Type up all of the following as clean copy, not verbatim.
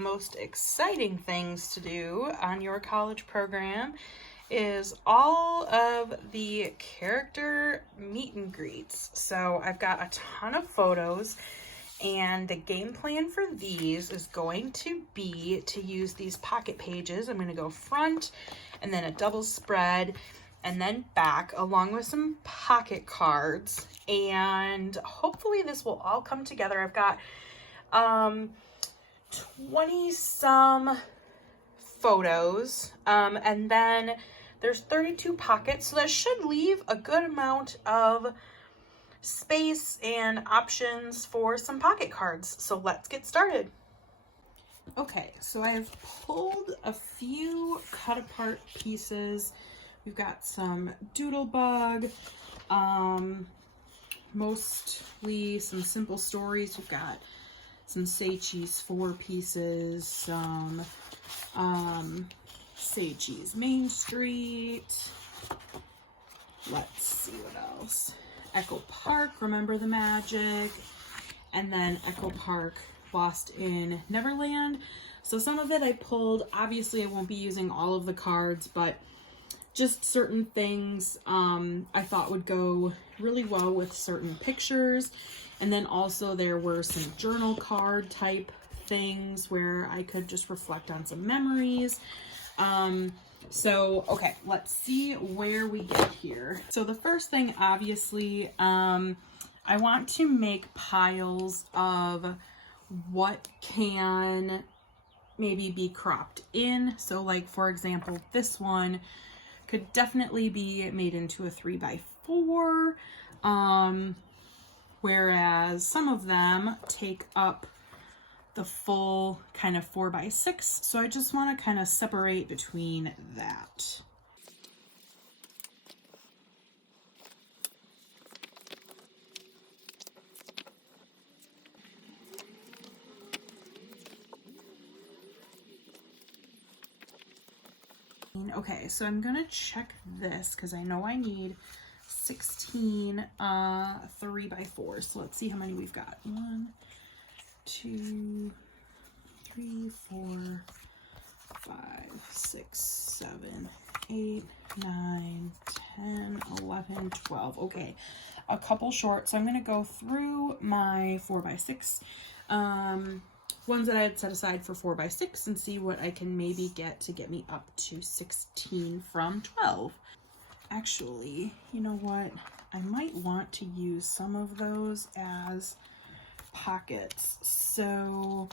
most exciting things to do on your college program is all of the character meet and greets. So I've got a ton of photos, and the game plan for these is going to be to use these pocket pages. I'm going to go front and then a double spread and then back, along with some pocket cards, and hopefully this will all come together. I've got 20 some photos, and then there's 32 pockets, so that should leave a good amount of space and options for some pocket cards. So let's get started. Okay, so I have pulled a few cut apart pieces. We've got some Doodlebug, mostly some simple stories. We've got some Say Cheese 4 pieces, some Say Cheese Main Street. Let's see what else. Echo Park, Remember the Magic, and then Echo Park, Lost in Neverland. So some of it I pulled. Obviously I won't be using all of the cards, but just certain things I thought would go really well with certain pictures. And then also there were some journal card type things where I could just reflect on some memories. So, okay, let's see where we get here. So the first thing, obviously, I want to make piles of what can maybe be cropped in. So like, for example, this one could definitely be made into a 3x4, whereas some of them take up the full kind of 4x6. So I just want to kind of separate between that. Okay, so I'm gonna check this because I know I need 16 3x4. So let's see how many we've got. 1, 2, 3, 4, 5, 6, 7, 8, 9, 10, 11, 12. Okay, a couple short. So I'm going to go through my 4x6 ones that I had set aside for 4x6 and see what I can maybe get to get me up to 16 from 12. Actually, you know what? I might want to use some of those as pockets. So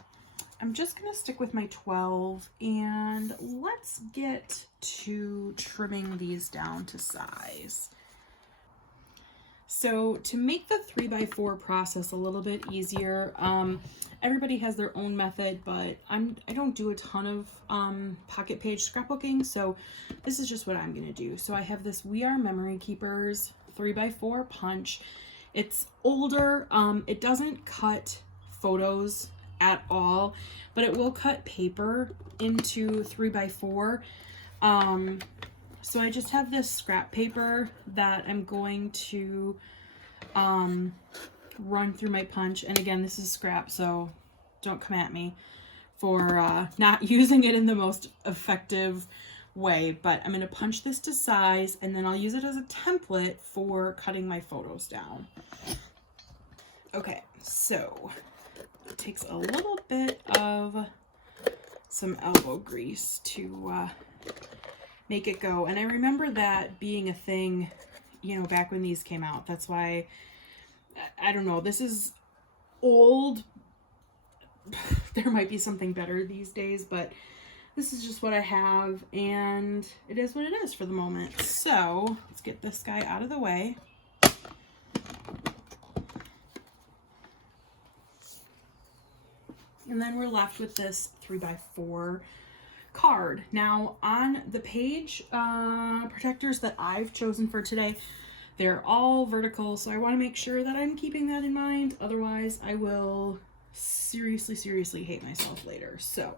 I'm just going to stick with my 12 and let's get to trimming these down to size. So to make the 3x4 process a little bit easier, everybody has their own method, but I don't do a ton of pocket page scrapbooking, so this is just what I'm going to do. So I have this We Are Memory Keepers 3x4 punch. It's older. It doesn't cut photos at all, but it will cut paper into 3x4. So I just have this scrap paper that I'm going to run through my punch. And again, this is scrap, so don't come at me for not using it in the most effective way. But I'm going to punch this to size, and then I'll use it as a template for cutting my photos down. Okay, so it takes a little bit of some elbow grease to make it go. And I remember that being a thing, you know, back when these came out. That's why, I don't know, this is old. There might be something better these days, but this is just what I have, and it is what it is for the moment. So let's get this guy out of the way. And then we're left with this 3x4 card. Now on the page protectors that I've chosen for today, they're all vertical, so I want to make sure that I'm keeping that in mind. Otherwise I will seriously hate myself later. So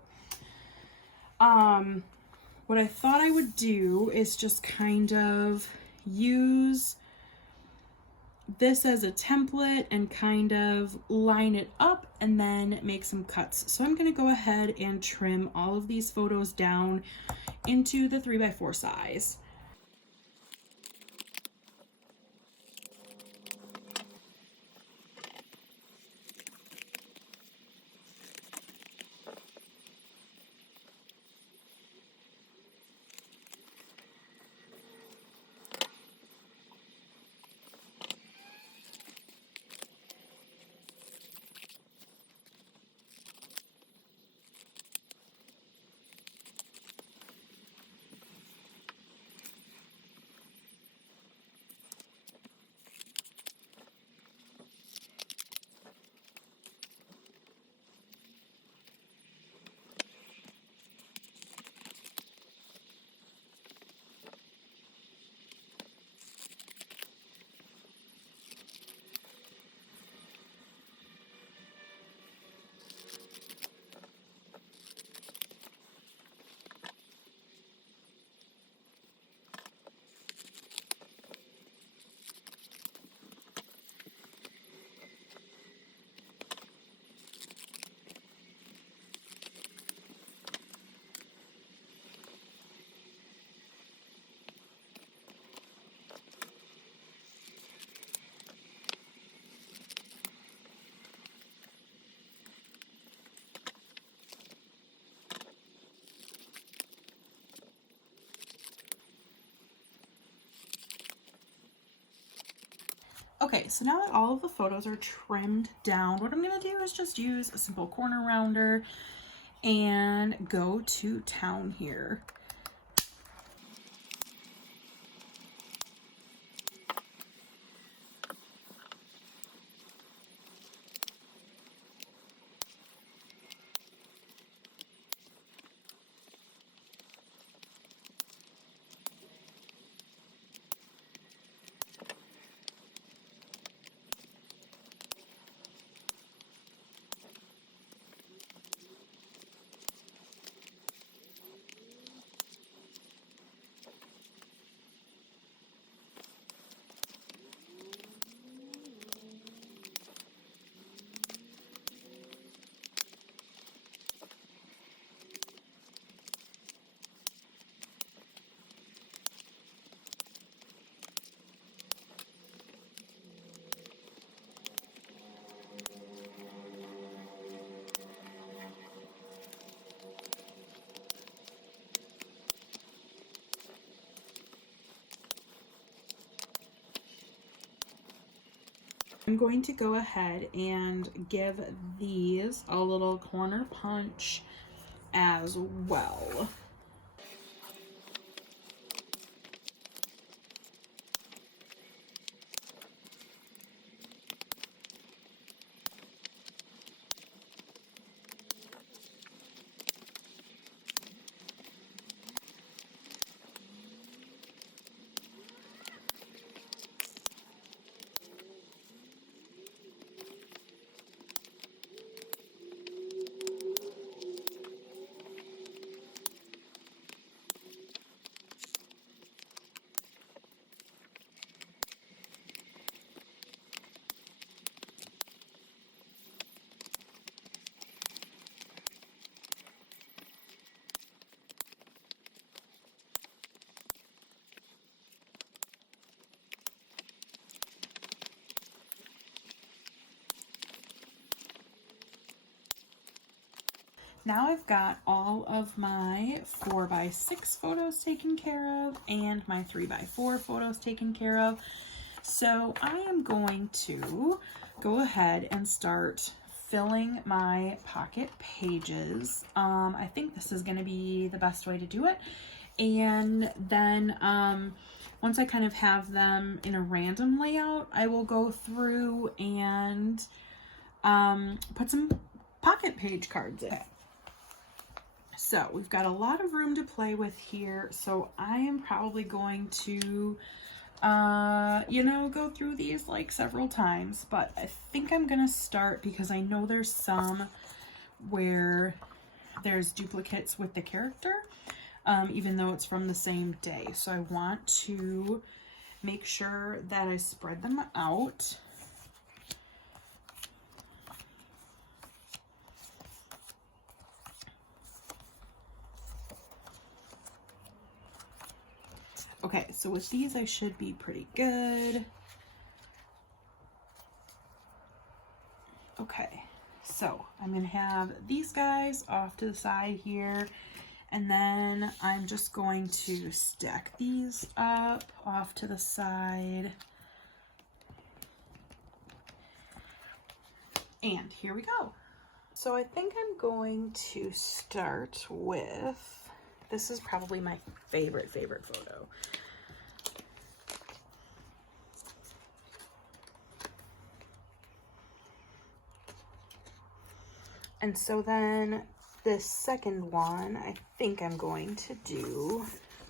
what I thought I would do is just kind of use this as a template and kind of line it up and then make some cuts. So I'm going to go ahead and trim all of these photos down into the 3x4 size. Okay, so now that all of the photos are trimmed down, what I'm going to do is just use a simple corner rounder and go to town here. I'm going to go ahead and give these a little corner punch as well. Now I've got all of my 4x6 photos taken care of and my 3x4 photos taken care of. So I am going to go ahead and start filling my pocket pages. I think this is going to be the best way to do it. And then once I kind of have them in a random layout, I will go through and put some pocket page cards in. So we've got a lot of room to play with here. So I am probably going to, go through these like several times, but I think I'm going to start because I know there's some where there's duplicates with the character, even though it's from the same day. So I want to make sure that I spread them out. Okay, so with these, I should be pretty good. Okay, so I'm gonna have these guys off to the side here, and then I'm just going to stack these up off to the side. And here we go. So I think I'm going to start with, this is probably my favorite photo. And so then this second one, I think I'm going to do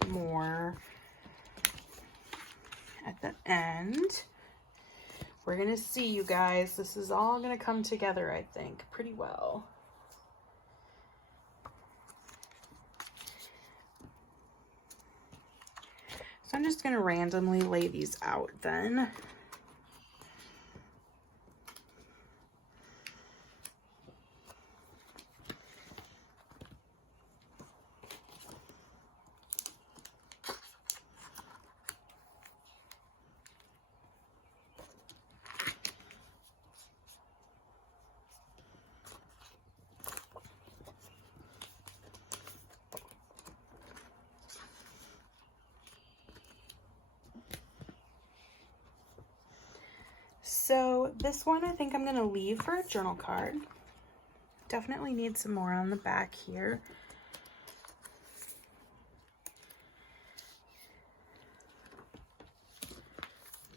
more at the end. We're gonna see, you guys. This is all gonna come together, I think, pretty well. So I'm just gonna randomly lay these out then. So this one I think I'm going to leave for a journal card. Definitely need some more on the back here.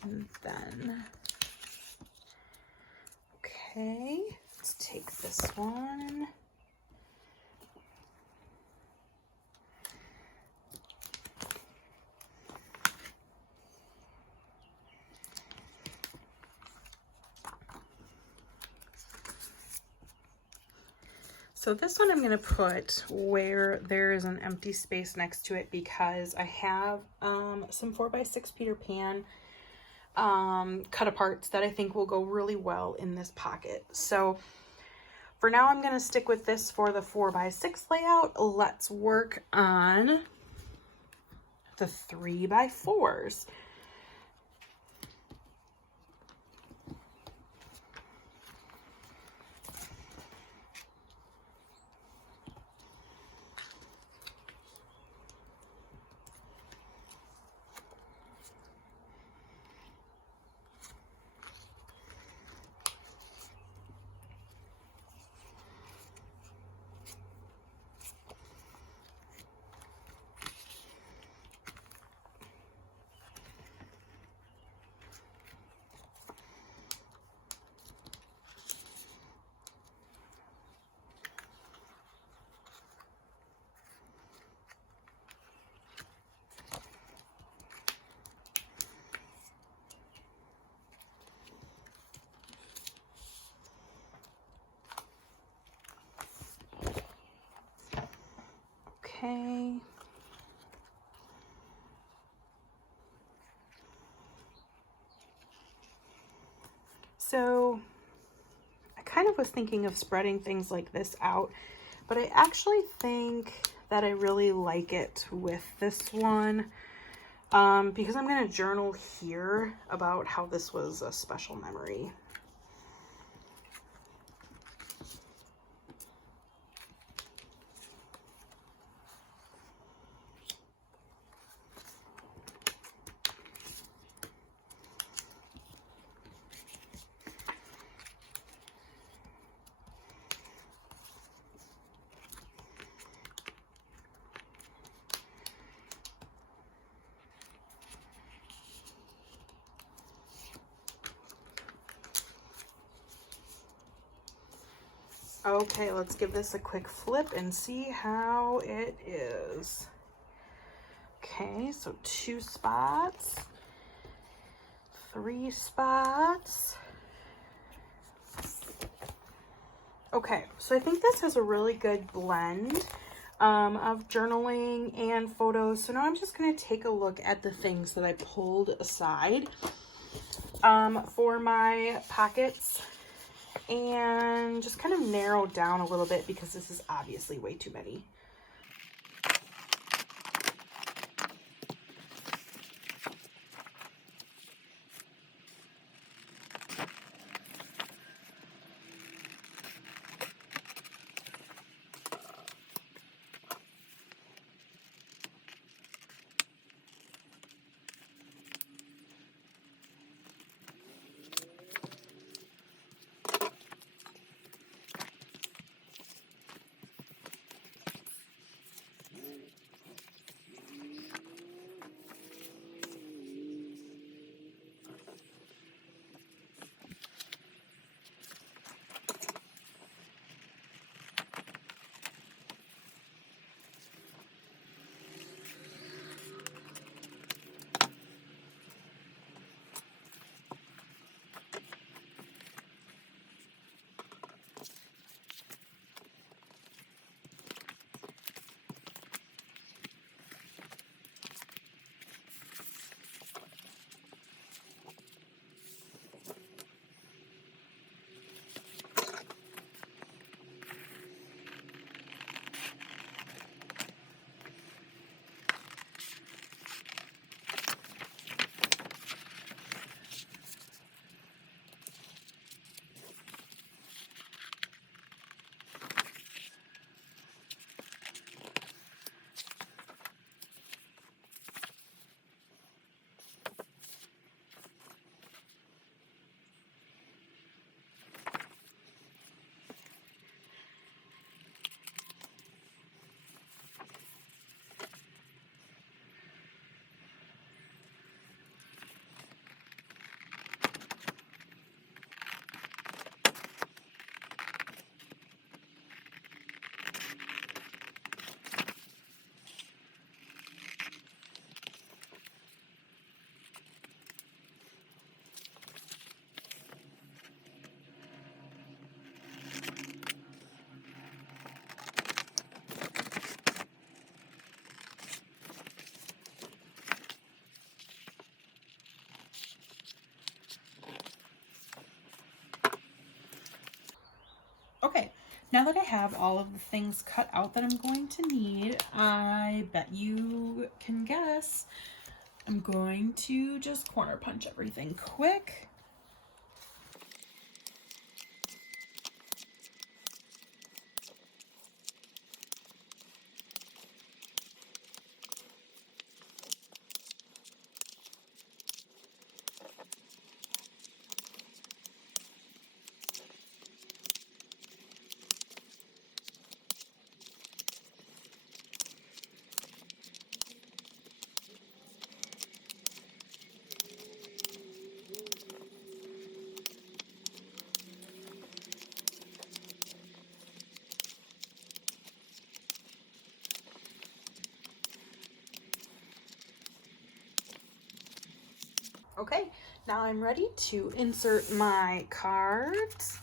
And then, okay, let's take this one. So this one I'm going to put where there is an empty space next to it, because I have some 4x6 Peter Pan cut aparts that I think will go really well in this pocket. So for now, I'm going to stick with this for the 4x6 layout. Let's work on the 3x4s. Okay. So I kind of was thinking of spreading things like this out, but I actually think that I really like it with this one, because I'm going to journal here about how this was a special memory. Okay, let's give this a quick flip and see how it is. Okay, so 2 spots, 3 spots. Okay, so I think this has a really good blend. of journaling and photos. So now I'm just going to take a look at the things that I pulled aside for my pockets and just kind of narrow down a little bit because this is obviously way too many. Okay, now that I have all of the things cut out that I'm going to need, I bet you can guess I'm going to just corner punch everything quick. Okay, now I'm ready to insert my cards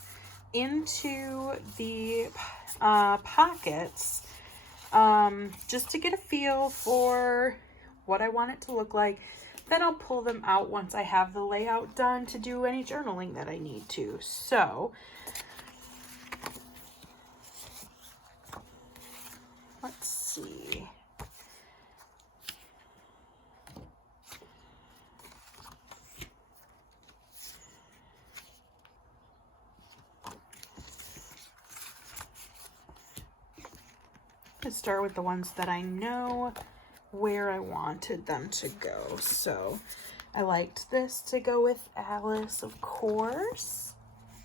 into the pockets just to get a feel for what I want it to look like. Then I'll pull them out once I have the layout done to do any journaling that I need to. So let's see. To start with the ones that I know where I wanted them to go. So I liked this to go with Alice, of course,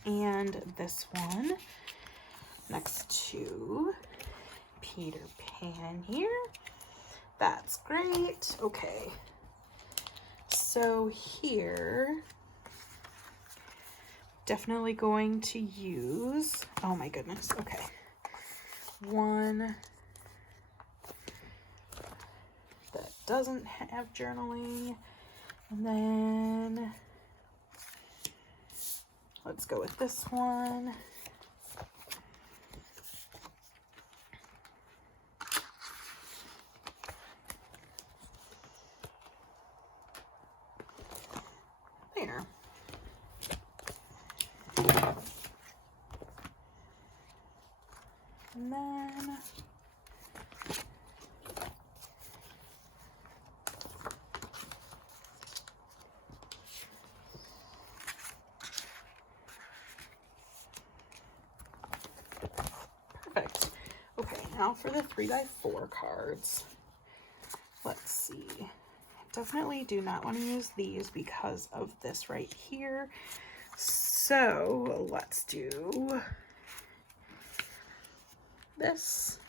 and this one next to Peter Pan here. That's great. Okay, so here definitely going to use, oh my goodness, okay, one that doesn't have journaling, and then let's go with this one. Now for the 3x4 cards. Let's see. Definitely do not want to use these because of this right here. So let's do this.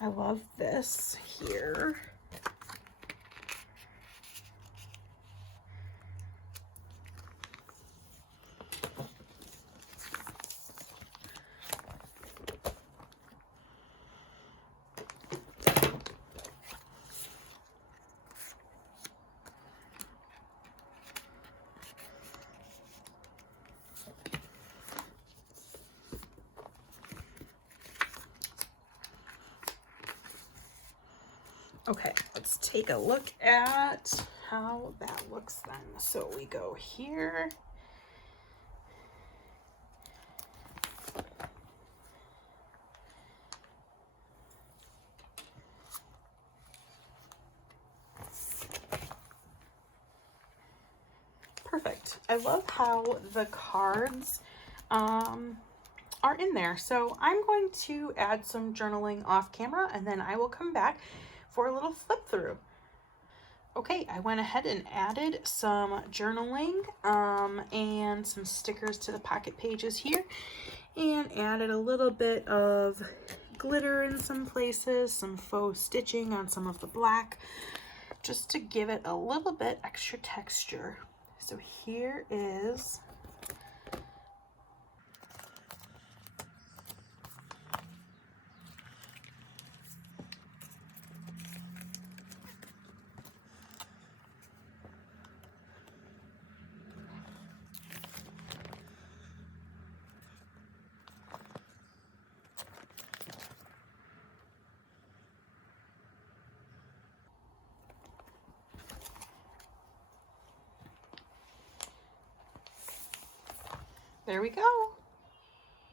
I love this here. Okay, let's take a look at how that looks then. So we go here. Perfect. I love how the cards are in there. So I'm going to add some journaling off camera and then I will come back for a little flip through. Okay, I went ahead and added some journaling and some stickers to the pocket pages here, and added a little bit of glitter in some places, some faux stitching on some of the black, just to give it a little bit extra texture. So here is there we go.